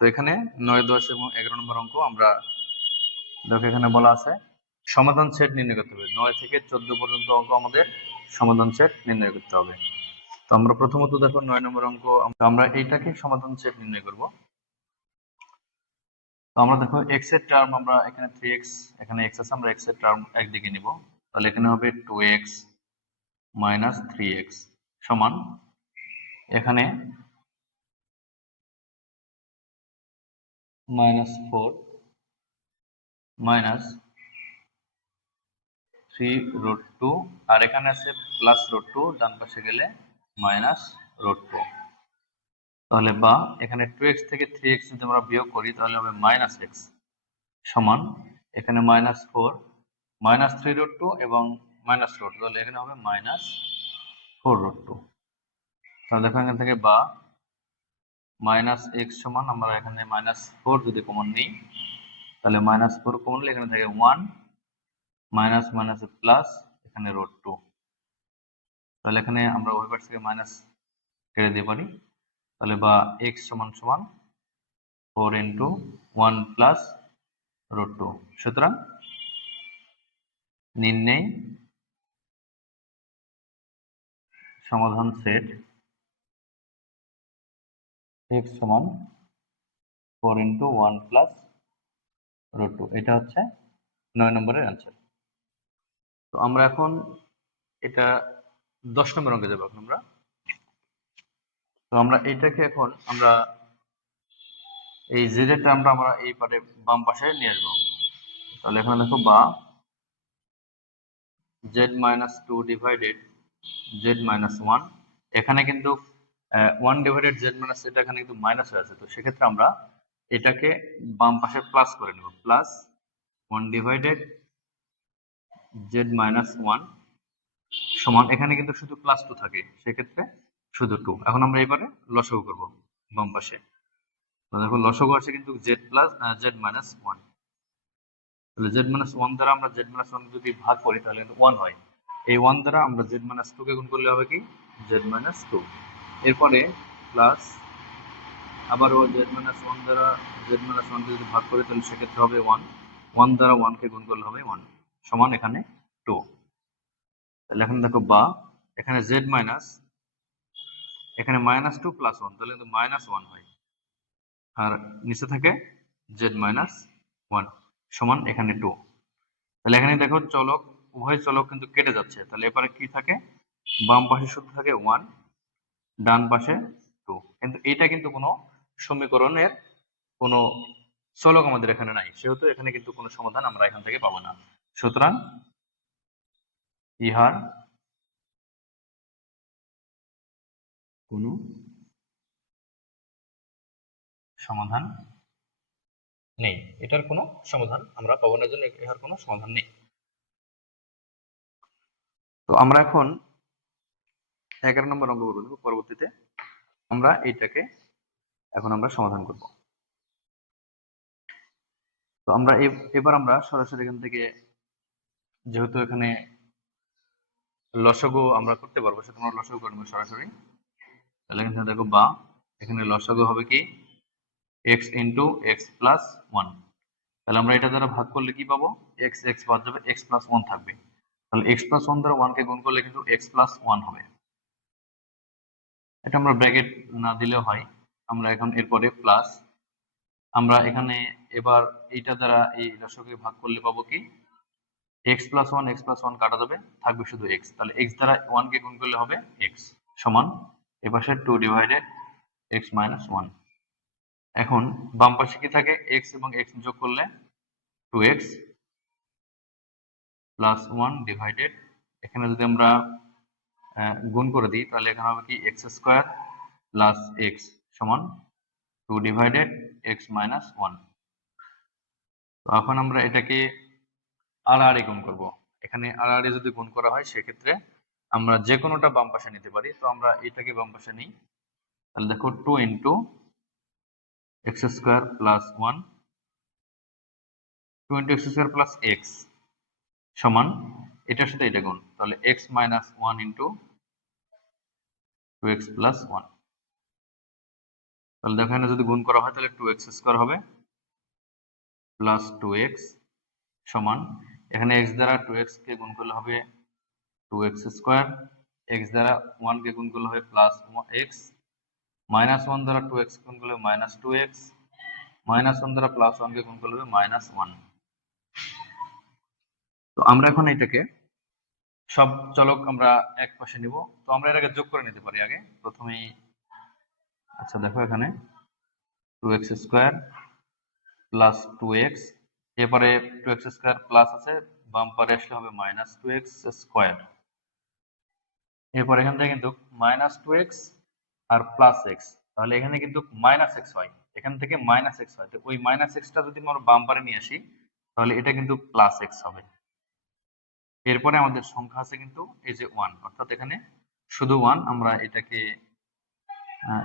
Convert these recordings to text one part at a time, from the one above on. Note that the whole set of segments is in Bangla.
এখানে নয়, দশ এবং এগারো নম্বর অঙ্ক আমরা দেখো এখানে বলা আছে, সমাধান সেট নির্ণয় করতে হবে। নয় থেকে চোদ্দ পর্যন্ত অঙ্ক আমাদের সমাধান সেট নির্ণয় করতে হবে। তো আমরা প্রথমত দেখো নয় নম্বর অঙ্ক, আমরা এইটাকে সমাধান সেট নির্ণয় করব। তো আমরা দেখো x এর টার্ম আমরা এখানে 3x এখানে x আছে, আমরা x এর টার্ম একদিকে নিব। তাহলে এখানে হবে 2x 3x সমান এখানে minus four minus three root two আর এখানে আছে প্লাস রুট টু ডান পাশে গেলে মাইনাস রুট টু তাহলে বা এখানে টু এক্স থেকে থ্রি এক্স যদি আমরা বিয়োগ করি, তাহলে হবে মাইনাস এক্স সমান এখানে minus four minus three root two এবং মাইনাস রুট তাহলে এখানে হবে মাইনাস ফোর রুট টু তাহলে দেখো এখান থেকে বা মাইনাস এক্স সমান, আমরা এখানে মাইনাস ফোর যদি কমন নিই, তাহলে মাইনাস ফোর কমন নিলে এখানে থাকে ওয়ান মাইনাস মাইনাস প্লাস এখানে রুট টু তাহলে এখানে আমরা পাশ থেকে মাইনাস কেটে দিতে পারি। তাহলে বা x সমান সমান four into one plus root two সুতরাং নির্ণয় সমাধান সেট x সমান four into one plus root two এটা হচ্ছে নয় নম্বরের অ্যান্সার তো আমরা এখন এটা দশ নম্বর অঙ্কে যাব এখন আমরা। তো আমরা এটাকে এখন আমরা এই জেডের টার্মটা আমরা এই পারে বাম পাশে নিয়ে আসব। তাহলে এখানে দেখো বা Z minus two divided Z minus one এখানে কিন্তু ওয়ান ডিভাইডেড জেড মাইনাস এটা এখানে কিন্তু মাইনাস হয়ে আছে। তো সেক্ষেত্রে আমরা এটাকে বাম পাশে প্লাস করে নেব। Plus one divided Z minus one সমান, এখানে কিন্তু শুধু প্লাস টু থাকে। সেক্ষেত্রে শুধু টু এখন আমরা এবারে লসগু করব বাম পাশে দেখো, লসগু আছে কিন্তু Z plus Z minus one তাহলে জেড মাইনাস ওয়ান দ্বারা আমরা জেড মাইনাস ওয়ান যদি ভাগ করি, তাহলে কিন্তু ওয়ান হয়। এই ওয়ান দ্বারা আমরা জেড মাইনাস টু কে গুণ করলে হবে কি? জেড মাইনাস টু এরপরে প্লাস আবারও জেড মাইনাস ওয়ান দ্বারা জেড মাইনাস ওয়ানকে যদি ভাগ করি, তাহলে সেক্ষেত্রে হবে ওয়ান ওয়ান দ্বারা ওয়ানকে গুণ করলে হবে ওয়ান সমান এখানে টু তাহলে এখানে দেখো বা, এখানে জেড মাইনাস এখানে মাইনাস টু প্লাস ওয়ান তাহলে কিন্তু মাইনাস ওয়ান হয়। আর নিচে থাকে জেড মাইনাস ওয়ান সমান এখানে টু তাহলে এখানে দেখো চলক, উভয় চলক কিন্তু কেটে যাচ্ছে। তাহলে এবারে কি থাকে? বাম পাশে শুধু থাকে ওয়ান ডান পাশে টু কিন্তু এইটা কিন্তু কোনো সমীকরণের কোনো চলক আমাদের এখানে নাই। সেহেতু এখানে কিন্তু কোনো সমাধান আমরা এখান থেকে পাবো না। সুতরাং, ইহার কোনো সমাধান নেই। এটার কোনো সমাধান আমরা পাবো না জন্য এটার কোনো সমাধান নেই। তো আমরা এখন এগারো নম্বর অঙ্ক করব দেখো পরবর্তীতে আমরা এইটাকে এখন আমরা সমাধান করব। তো আমরা এবার আমরা সরাসরি এখান থেকে যেহেতু এখানে লসগু আমরা করতে পারব সেটা আমরা লসগু করব সরাসরি। তাহলে এখানে দেখো বা, এখানে লসাগু হবে কি? X into X plus one তাহলে আমরা এটা দ্বারা ভাগ করলে কি পাবো? এক্স এক্স বাদ যাবে এক্স প্লাস ওয়ান থাকবে। তাহলে এক্স প্লাস ওয়ান দ্বারা ওয়ানকে গুণ করলে কিন্তু এক্স প্লাস ওয়ান হবে। এটা আমরা ব্র্যাকেট না দিলেও হয়। আমরা এখন এরপরে প্লাস আমরা এখানে এবার এইটা দ্বারা এই লসকে ভাগ করলে পাবো কি? X plus one X plus one কাটা যাবে, থাকবে শুধু এক্স তাহলে এক্স দ্বারা ওয়ানকে গুণ করলে হবে এক্স সমান এপাশে two divided X minus one এখন বাম পাশে কি থাকে? এক্স এবং এক্স যোগ করলে two X plus one divided এখানে যদি আমরা গুণ করে দিই, তাহলে এখানে হবে কি? এক্স স্কোয়ার প্লাস এক্স সমান two divided X minus one তো এখন আমরা এটাকে আড়াআড়ি গুণ করব। এখানে আড়াআড়ি যদি গুণ করা হয়, সেক্ষেত্রে আমরা যে কোনোটা বাম পাশে নিতে পারি, তো আমরা এটাকে বাম পাশে নিই। তাহলে দেখো two into X square plus one two into X square plus X সমান এটার সাথে এটা গুণ। তাহলে X minus one into two X plus one তাহলে দেখো যদি গুণ করা হয়, তাহলে টু এক্স স্কোয়ার হবে প্লাস টু এক্স সমান। এখানে এক্স দ্বারা টু এক্স কে গুণ করলে হবে টু এক্স স্কোয়ার এক্স দ্বারা ওয়ান কে গুণ করলে হবে প্লাস এক্স মাইনাস ওয়ান দ্বারা টু এক্স গুণ করলে minus two X minus one দ্বারা প্লাস ওয়ান কে গুণ করলে হবে মাইনাস ওয়ান তো আমরা এখন এটাকে সব চলক আমরা এক পাশে নিব। তো আমরা এটাকে যোগ করে নিতে পারি আগে। প্রথমেই আচ্ছা দেখো এখানে two X square plus two X এরপরে টু এক্স স্কোয়ার প্লাস আছে বাম পারে আসলে হবে মাইনাস টু এক্স স্কোয়ার এরপর এখান থেকে কিন্তু মাইনাস টু এক্স আর প্লাস এক্স তাহলে এখানে কিন্তু মাইনাস এক্স হয়। এখান থেকে মাইনাস এক্স হয়। ওই মাইনাস এক্সটা যদি আমরা বাম পারে নিয়ে আসি, তাহলে এটা কিন্তু প্লাস এক্স হবে। এরপরে আমাদের সংখ্যা আছে কিন্তু এই যে ওয়ান অর্থাৎ এখানে শুধু ওয়ান আমরা এটাকে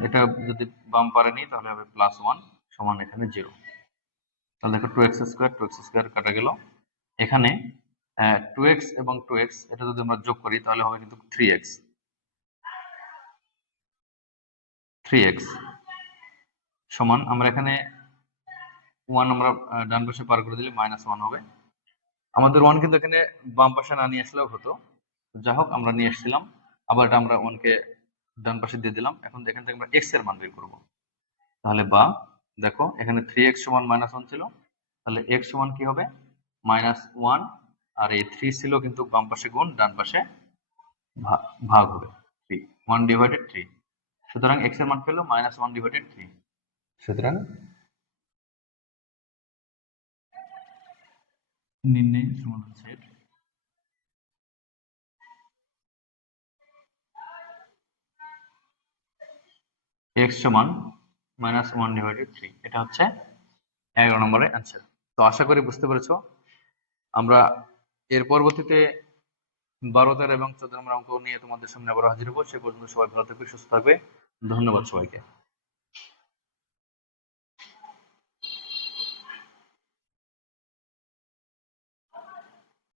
এটা যদি বাম পারে নিই, তাহলে হবে প্লাস ওয়ান সমান এখানে জিরো তাহলে দেখো two X square two X square কাটা গেল। এখানে টু এক্স এবং এটা যদি আমরা যোগ করি, তাহলে হবে কিন্তু থ্রি এক্স থ্রি এক্স সমান, আমরা এখানে আমরা ডান পাশে পার করে দিলে হবে। আমাদের ওয়ান কিন্তু এখানে বাম পাশে না নিয়ে আসলেও হতো। যা হোক, আমরা নিয়ে এসেছিলাম আবার এটা আমরা ওয়ানকে ডান পাশে দিয়ে দিলাম। এখন এখান থেকে আমরা এক্সের মান বের করব। তাহলে বা, দেখো, এখানে থ্রি এক্স সমান মাইনাস ওয়ান ছিল। তাহলে এক্স সমান কি হবে? মাইনাস ওয়ান আর এই থ্রি ছিল কিন্তু বাম পাশে গুণ ডান পাশে ভাগ হবে। থ্রি ওয়ান ডিভাইডেড থ্রি সুতরাং এক্সের মান পেল মাইনাস ওয়ান ডিভাইডেড থ্রি সুতরাং নির্ণয় সমাধান সেট এক্স সমান মাইনাস ওয়ান ডিভাইডেড থ্রি এটা হচ্ছে এগারো নম্বরের অ্যান্সার তো আশা করি বুঝতে পেরেছ। আমরা এর পরবর্তীতে বারো তেরো এবং চোদ্দ নম্বর অঙ্ক নিয়ে তোমাদের সামনে আবার হাজির হব। সে পর্যন্ত সবাই ভালো থাকবে, সুস্থ থাকবে। ধন্যবাদ সবাইকে।